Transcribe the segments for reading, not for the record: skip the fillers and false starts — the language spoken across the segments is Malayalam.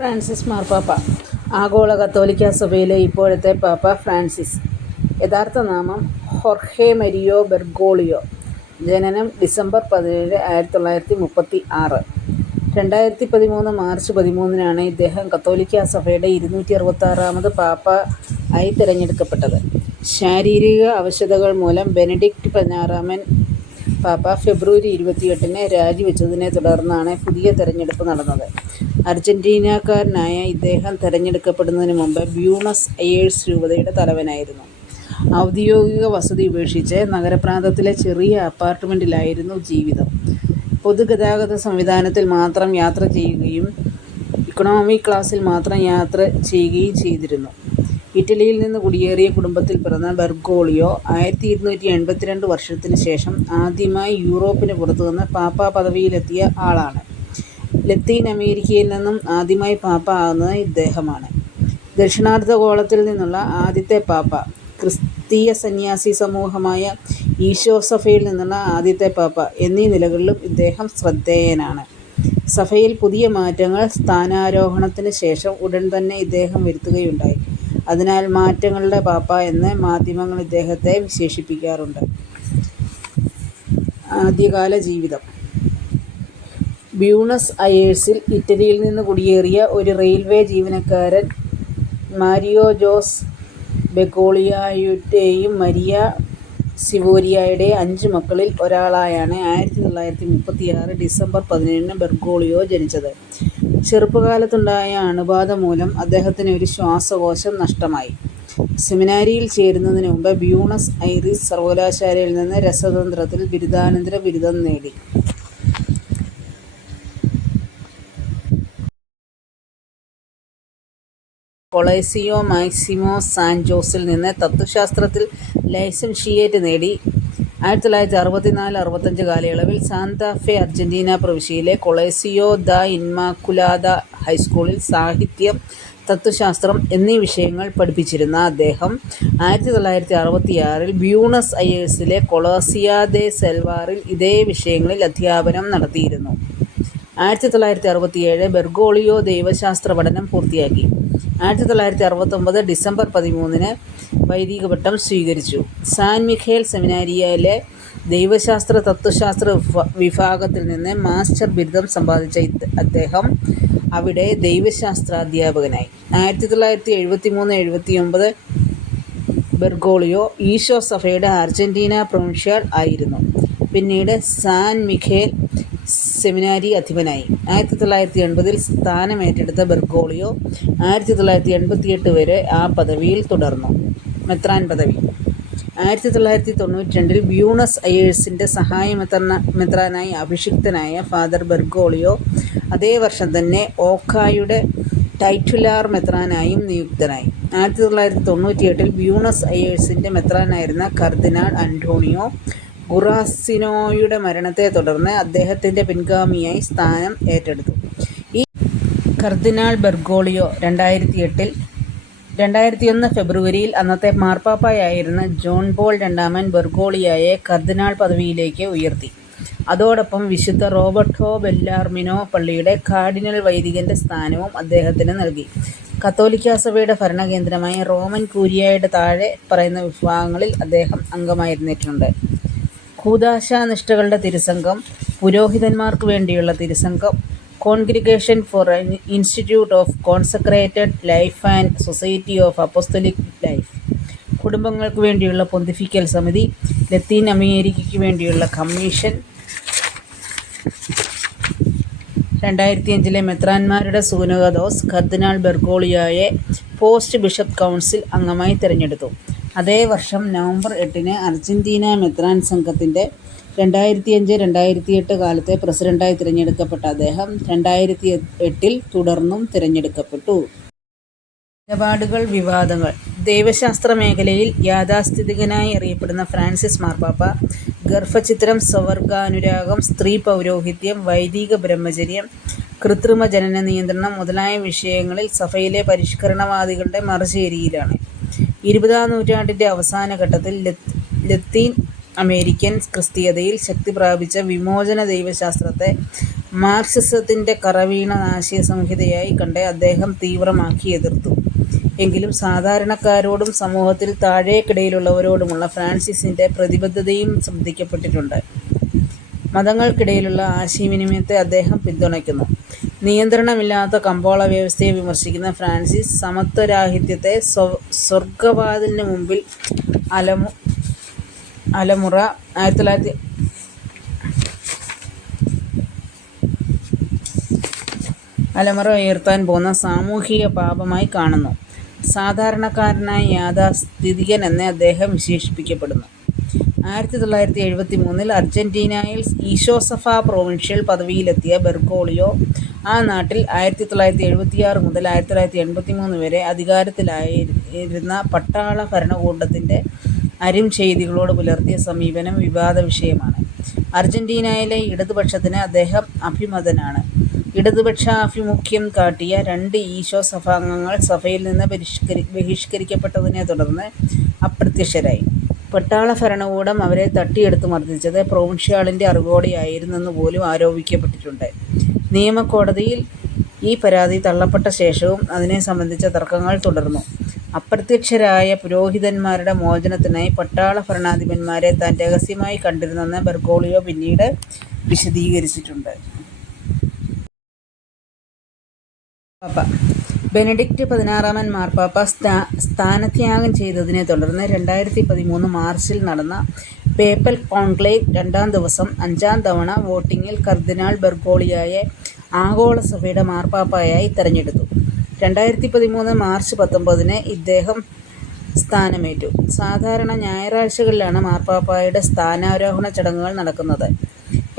ഫ്രാൻസിസ് മാർപ്പാപ്പ. ആഗോള കത്തോലിക്കാ സഭയിലെ ഇപ്പോഴത്തെ പാപ്പ ഫ്രാൻസിസ്. യഥാർത്ഥ നാമം ഹോർഹെ മരിയോ ബെർഗോളിയോ. ജനനം ഡിസംബർ 17, 1936. 2013 മാർച്ച് 13 ഇദ്ദേഹം കത്തോലിക്കാ സഭയുടെ 266ാമത് പാപ്പ ആയി തിരഞ്ഞെടുക്കപ്പെട്ടത്. ശാരീരിക അവശതകൾ മൂലം ബെനഡിക്ട് 16 പാപ്പ ഫെബ്രുവരി 28 രാജിവെച്ചതിനെ തുടർന്നാണ് പുതിയ തെരഞ്ഞെടുപ്പ് നടന്നത്. അർജന്റീനക്കാരനായ ഇദ്ദേഹം തെരഞ്ഞെടുക്കപ്പെടുന്നതിന് മുമ്പ് ബ്യൂണസ് അയേഴ്സ് രൂപതയുടെ തലവനായിരുന്നു. ഔദ്യോഗിക വസതി ഉപേക്ഷിച്ച് നഗരപ്രാന്തത്തിലെ ചെറിയ അപ്പാർട്ട്മെൻറ്റിലായിരുന്നു ജീവിതം. പൊതുഗതാഗത സംവിധാനത്തിൽ മാത്രം യാത്ര ചെയ്യുകയും ഇക്കണോമി ക്ലാസ്സിൽ മാത്രം യാത്ര ചെയ്യുകയും ചെയ്തിരുന്നു. ഇറ്റലിയിൽ നിന്ന് കുടിയേറിയ കുടുംബത്തിൽ പിറന്ന ബെർഗോളിയോ 1282 വർഷത്തിന് ശേഷം ആദ്യമായി യൂറോപ്പിന് പുറത്തുനിന്ന് പാപ്പ പദവിയിലെത്തിയ ആളാണ്. ലത്തീൻ അമേരിക്കയിൽ നിന്നും ആദ്യമായി പാപ്പ ആകുന്നത് ഇദ്ദേഹമാണ്. ദക്ഷിണാർദ്ധഗോളത്തിൽ നിന്നുള്ള ആദ്യത്തെ പാപ്പ, ക്രിസ്തീയ സന്യാസി സമൂഹമായ ഈശോ സഭയിൽ നിന്നുള്ള ആദ്യത്തെ പാപ്പ എന്നീ നിലകളിലും ഇദ്ദേഹം ശ്രദ്ധേയനാണ്. സഭയിൽ പുതിയ മാറ്റങ്ങൾ സ്ഥാനാരോഹണത്തിന് ശേഷം ഉടൻ തന്നെ ഇദ്ദേഹം വരുത്തുകയുണ്ടായി. അതിനാൽ മാറ്റങ്ങളുടെ പാപ്പ എന്ന് മാധ്യമങ്ങൾ ഇദ്ദേഹത്തെ വിശേഷിപ്പിക്കാറുണ്ട്. ആദ്യകാല ജീവിതം. ബ്യൂണസ് അയേഴ്സിൽ ഇറ്റലിയിൽ നിന്ന് കുടിയേറിയ ഒരു റെയിൽവേ ജീവനക്കാരൻ മാരിയോ ജോസ് ബെഗോളിയോയുടെയും മരിയ സിവോരിയയുടെയും 5 മക്കളിൽ ഒരാളായാണ് 1936 ഡിസംബർ 17 ബെർഗോളിയോ ജനിച്ചത്. ചെറുപ്പകാലത്തുണ്ടായ അണുബാധ മൂലം അദ്ദേഹത്തിന് ഒരു ശ്വാസകോശം നഷ്ടമായി. സെമിനാരിയിൽ ചേരുന്നതിന് മുമ്പ് ബ്യൂണസ് ഐറിസ് സർവകലാശാലയിൽ നിന്ന് രസതന്ത്രത്തിൽ ബിരുദാനന്തര ബിരുദം നേടി. കൊളേസിയോ മാക്സിമോ സാൻ ജോസിൽ നിന്ന് തത്വശാസ്ത്രത്തിൽ ലൈസൻഷിയേറ്റ് നേടി. 1964-65 കാലയളവിൽ സാന്താഫെ അർജന്റീന പ്രവിശ്യയിലെ കൊളേസിയോ ദ ഇൻമാക്കുലാദ ഹൈസ്കൂളിൽ സാഹിത്യം, തത്വശാസ്ത്രം എന്നീ വിഷയങ്ങൾ പഠിപ്പിച്ചിരുന്ന അദ്ദേഹം 1966 ബ്യൂണസ് അയേഴ്സിലെ കൊളേസിയോ ദെ സെൽവാറിൽ ഇതേ വിഷയങ്ങളിൽ അധ്യാപനം നടത്തിയിരുന്നു. 1967 ബെർഗോളിയോ ദൈവശാസ്ത്ര പഠനം പൂർത്തിയാക്കി. 1969 ഡിസംബർ 13 വൈദിക പട്ടം സ്വീകരിച്ചു. സാൻ മിഖേൽ സെമിനാരിയിലെ ദൈവശാസ്ത്ര തത്വശാസ്ത്ര വിഭാഗത്തിൽ നിന്ന് മാസ്റ്റർ ബിരുദം സമ്പാദിച്ച അദ്ദേഹം അവിടെ ദൈവശാസ്ത്രാധ്യാപകനായി. 1973-79 ബെർഗോളിയോ ഈശോ സഭയുടെ അർജന്റീന പ്രൊവിൻഷ്യൽ ആയിരുന്നു. പിന്നീട് സാൻ മിഖേൽ സെമിനാരി അധിപനായി. 1980 സ്ഥാനമേറ്റെടുത്ത ബെർഗോളിയോ 1988 വരെ ആ പദവിയിൽ തുടർന്നു. മെത്രാൻ പദവി. 1992 ബ്യൂണസ് അയേഴ്സിൻ്റെ സഹായ മെത്രാനായി അഭിഷിക്തനായ ഫാദർ ബെർഗോളിയോ അതേ വർഷം തന്നെ ഓക്കായുടെ ടൈറ്റുലാർ മെത്രാനായും നിയുക്തനായി. 1998 ബ്യൂണസ് അയേഴ്സിൻ്റെ മെത്രാനായിരുന്ന കർദിനാൾ അന്റോണിയോ ഗുറാസിനോയുടെ മരണത്തെ തുടർന്ന് അദ്ദേഹത്തിൻ്റെ പിൻഗാമിയായി സ്ഥാനം ഏറ്റെടുത്തു. ഈ കർദിനാൾ ബെർഗോളിയോ 2001 ഫെബ്രുവരിയിൽ അന്നത്തെ മാർപ്പാപ്പയായിരുന്ന ജോൺ പോൾ II ബെർഗോളിയോയെ കർദിനാൾ പദവിയിലേക്ക് ഉയർത്തി. അതോടൊപ്പം വിശുദ്ധ റോബർട്ടോ ബെല്ലാർമിനോ പള്ളിയുടെ കാർഡിനൽ വൈദികൻ്റെ സ്ഥാനവും അദ്ദേഹത്തിന് നൽകി. കത്തോലിക്കാ സഭയുടെ ഭരണകേന്ദ്രമായ റോമൻ കൂരിയായുടെ താഴെ പറയുന്ന വിഭാഗങ്ങളിൽ അദ്ദേഹം അംഗമായിരുന്നിട്ടുണ്ട്. കൂദാശാനിഷ്ഠകളുടെ തിരുസംഘം, പുരോഹിതന്മാർക്ക് വേണ്ടിയുള്ള തിരുസംഘം, congregation for institute of consecrated life and society of apostolic life, കുടുംബങ്ങൾക്ക് വേണ്ടിയുള്ള പൊന്തിഫിക്കൽ സമിതി, ലത്തീൻ അമേരിക്കയ്ക്ക് വേണ്ടിയുള്ള കമ്മീഷൻ. 2005 മെത്രാന്മാരുടെ സൂനകദോസ് കർദിനാൾ ബെർഗോളിയോയെ പോസ്റ്റ് ബിഷപ്പ് കൗൺസിൽ അംഗമായി തിരഞ്ഞെടുത്തു. അതേ വർഷം നവംബർ 8 അർജന്റീന മെത്രാൻ സംഘത്തിൻ്റെ 2005-2008 കാലത്തെ പ്രസിഡന്റായി തിരഞ്ഞെടുക്കപ്പെട്ട അദ്ദേഹം 2008 തുടർന്നും തിരഞ്ഞെടുക്കപ്പെട്ടു. നിലപാടുകൾ, വിവാദങ്ങൾ. ദൈവശാസ്ത്ര മേഖലയിൽ യാഥാസ്ഥിതികനായി അറിയപ്പെടുന്ന ഫ്രാൻസിസ് മാർപ്പാപ്പ ഗർഭഛിദ്രം, സ്വവർഗാനുരാഗം, സ്ത്രീ പൗരോഹിത്യം, വൈദിക ബ്രഹ്മചര്യം, കൃത്രിമ ജനന നിയന്ത്രണം മുതലായ വിഷയങ്ങളിൽ സഭയിലെ പരിഷ്കരണവാദികളുടെ മറുചേരിയിലാണ്. 20ാം നൂറ്റാണ്ടിൻ്റെ അവസാന ഘട്ടത്തിൽ ലത്തീൻ അമേരിക്കൻ ക്രിസ്തീയതയിൽ ശക്തി പ്രാപിച്ച വിമോചന ദൈവശാസ്ത്രത്തെ മാർക്സിസത്തിന്റെ കറവീണ ആശയസംഹിതയായി കണ്ട് അദ്ദേഹം തീവ്രമാക്കി എതിർത്തു. എങ്കിലും സാധാരണക്കാരോടും സമൂഹത്തിൽ താഴേക്കിടയിലുള്ളവരോടുമുള്ള ഫ്രാൻസിസിന്റെ പ്രതിബദ്ധതയും ശ്രദ്ധിക്കപ്പെട്ടിട്ടുണ്ട്. മതങ്ങൾക്കിടയിലുള്ള ആശയവിനിമയത്തെ അദ്ദേഹം പിന്തുണയ്ക്കുന്നു. നിയന്ത്രണമില്ലാത്ത കമ്പോള വ്യവസ്ഥയെ വിമർശിക്കുന്ന ഫ്രാൻസിസ് സമത്വരാഹിത്യത്തെ സ്വർഗവാതിലിന് മുമ്പിൽ അലമുറ ഉയർത്താൻ പോകുന്ന സാമൂഹിക പാപമായി കാണുന്നു. സാധാരണക്കാരനായ യാഥാസ്ഥിതികൻ എന്ന് അദ്ദേഹം വിശേഷിപ്പിക്കപ്പെടുന്നു. 1973 അർജന്റീനയിൽ ഈശോസഫ പ്രൊവിൻഷ്യൽ പദവിയിലെത്തിയ ബെർഗോളിയോ ആ നാട്ടിൽ 1976 മുതൽ 1983 വരെ അധികാരത്തിലായിരുന്ന പട്ടാള ഭരണകൂടത്തിന്റെ അരുംചെയ്തികളോട് പുലർത്തിയ സമീപനം വിവാദ വിഷയമാണ്. അർജന്റീനയിലെ ഇടതുപക്ഷത്തിന് അദ്ദേഹം അഭിമതനാണ്. ഇടതുപക്ഷാഭിമുഖ്യം കാട്ടിയ 2 ഈശോ സഭാംഗങ്ങൾ സഭയിൽ നിന്ന് ബഹിഷ്കരിക്കപ്പെട്ടതിനെ തുടർന്ന് അപ്രത്യക്ഷരായി. പട്ടാള ഭരണകൂടം അവരെ തട്ടിയെടുത്ത് മർദ്ദിച്ചത് പ്രൊവിൻഷ്യാളിന്റെ അറിവോടെയായിരുന്നെന്ന് പോലും ആരോപിക്കപ്പെട്ടിട്ടുണ്ട്. നിയമക്കോടതിയിൽ ഈ പരാതി തള്ളപ്പെട്ട ശേഷവും അതിനെ സംബന്ധിച്ച തർക്കങ്ങൾ തുടർന്നു. അപ്രത്യക്ഷരായ പുരോഹിതന്മാരുടെ മോചനത്തിനായി പട്ടാള ഭരണാധിപന്മാരെ താൻ രഹസ്യമായി കണ്ടിരുന്നെന്ന് ബെർഗോളിയോ പിന്നീട് വിശദീകരിച്ചിട്ടുണ്ട്. ബെനഡിക്ട് 16 മാർപ്പാപ്പ സ്ഥാനത്യാഗം ചെയ്തതിനെ തുടർന്ന് 2013 മാർച്ചിൽ നടന്ന പേപ്പൽ കോൺക്ലേവ് 2ാം ദിവസം 5ാം തവണ വോട്ടിങ്ങിൽ കർദിനാൾ ബെർഗോളിയോയെ ആഗോള സഭയുടെ മാർപ്പാപ്പയായി തെരഞ്ഞെടുത്തു. 2013 മാർച്ച് 19 ഇദ്ദേഹം സ്ഥാനമേറ്റു. സാധാരണ ഞായറാഴ്ചകളിലാണ് മാർപ്പാപ്പയുടെ സ്ഥാനാരോഹണ ചടങ്ങുകൾ നടക്കുന്നത്.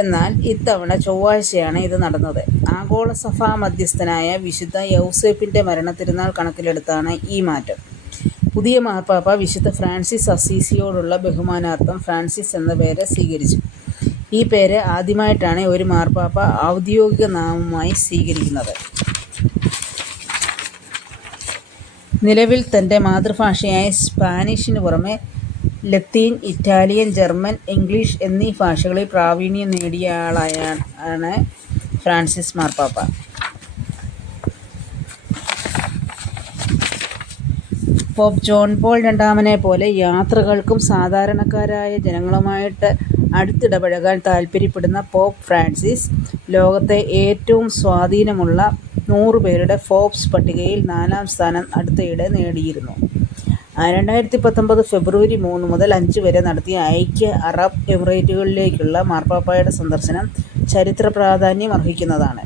എന്നാൽ ഇത്തവണ ചൊവ്വാഴ്ചയാണ് ഇത് നടന്നത്. ആഗോള സഭാ മധ്യസ്ഥനായ വിശുദ്ധ യൗസേപ്പിന്റെ മരണത്തിരുനാൾ കണക്കിലെടുത്താണ് ഈ മാറ്റം. പുതിയ മാർപ്പാപ്പ വിശുദ്ധ ഫ്രാൻസിസ് അസീസിയോടുള്ള ബഹുമാനാർത്ഥം ഫ്രാൻസിസ് എന്ന പേര് സ്വീകരിച്ചു. ഈ പേര് ആദ്യമായിട്ടാണ് ഒരു മാർപ്പാപ്പ ഔദ്യോഗിക നാമമായി സ്വീകരിക്കുന്നത്. നിലവിൽ തന്റെ മാതൃഭാഷയായ സ്പാനിഷിനു പുറമെ ലത്തീൻ, ഇറ്റാലിയൻ, ജർമ്മൻ, ഇംഗ്ലീഷ് എന്നീ ഭാഷകളിൽ പ്രാവീണ്യം നേടിയയാളാണ് ഫ്രാൻസിസ് മാർപ്പാപ്പ. പോപ്പ് ജോൺ പോൾ രണ്ടാമനെ പോലെ യാത്രകൾക്കും സാധാരണക്കാരായ ജനങ്ങളുമായിട്ട് അടുത്തിടപഴകാൻ താൽപര്യപ്പെടുന്ന പോപ്പ് ഫ്രാൻസിസ് ലോകത്തെ ഏറ്റവും സ്വാധീനമുള്ള 100 പേരുടെ ഫോർബ്സ് പട്ടികയിൽ 4ാം സ്ഥാനം അടുത്തയിടെ നേടിയിരുന്നു. 2019 ഫെബ്രുവരി 3 മുതൽ 5 വരെ നടത്തിയ ഐക്യ അറബ് എമിറേറ്റുകളിലേക്കുള്ള മാർപ്പാപ്പയുടെ സന്ദർശനം ചരിത്ര പ്രാധാന്യം അർഹിക്കുന്നതാണ്.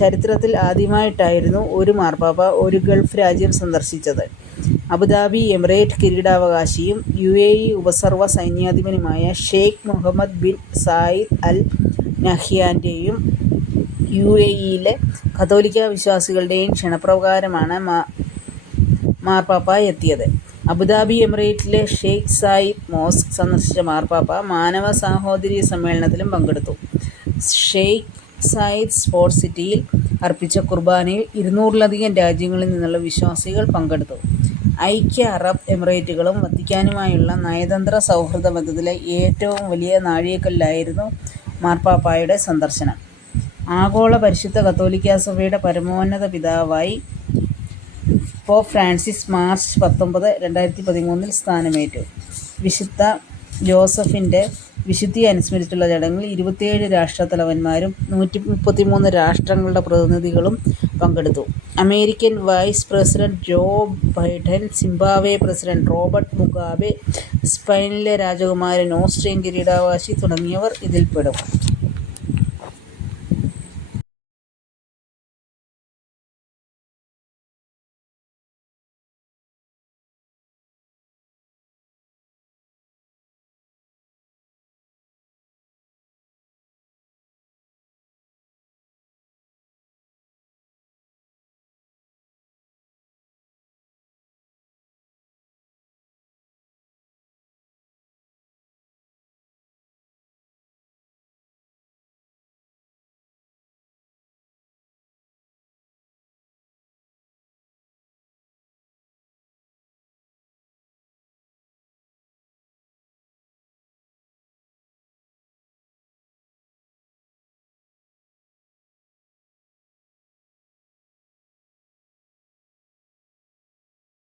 ചരിത്രത്തിൽ ആദ്യമായിട്ടായിരുന്നു ഒരു മാർപ്പാപ്പ ഒരു ഗൾഫ് രാജ്യം സന്ദർശിച്ചത്. അബുദാബി എമിറേറ്റ് കിരീടാവകാശിയും UAE ഉപസർവ സൈന്യാധിപനുമായ Sheikh Mohammed bin Zayed Al നഹ്യാന്റെയും UAEയിലെ കത്തോലിക്ക വിശ്വാസികളുടെയും ക്ഷണപ്രകാരമാണ് മാർപ്പാപ്പ എത്തിയത്. അബുദാബി എമിറേറ്റിലെ ഷെയ്ഖ് സായിദ് മോസ്ക് സന്ദർശിച്ച മാർപ്പാപ്പ മാനവ സാഹോദര്യ സമ്മേളനത്തിലും പങ്കെടുത്തു. ഷെയ്ഖ് സായിദ് സ്പോർട്സ് സിറ്റിയിൽ അർപ്പിച്ച കുർബാനയിൽ 200-ലധികം രാജ്യങ്ങളിൽ നിന്നുള്ള വിശ്വാസികൾ പങ്കെടുത്തു. ഐക്യ അറബ് എമിറേറ്റുകളും വത്തിക്കാനുമായുള്ള നയതന്ത്ര സൗഹൃദ ബന്ധത്തിലെ ഏറ്റവും വലിയ നാഴികക്കല്ലായിരുന്നു മാർപ്പാപ്പായുടെ സന്ദർശനം. ആഗോള പരിശുദ്ധ കത്തോലിക്കാ സഭയുടെ പരമോന്നത പിതാവായി പോപ്പ് ഫ്രാൻസിസ് മാർച്ച് 19, 2013 സ്ഥാനമേറ്റു. വിശുദ്ധ ജോസഫിന്റെ വിശുദ്ധിയെ അനുസ്മരിച്ചുള്ള ചടങ്ങിൽ 27 രാഷ്ട്രത്തലവന്മാരും 133 രാഷ്ട്രങ്ങളുടെ പ്രതിനിധികളും പങ്കെടുത്തു. American vice president Joe Biden, Zimbabwe president Robert Mugabe, സ്പെയിനിലെ രാജകുമാരൻ, ഓസ്ട്രിയൻ കിരീടാവകാശി തുടങ്ങിയവർ ഇതിൽപ്പെടും.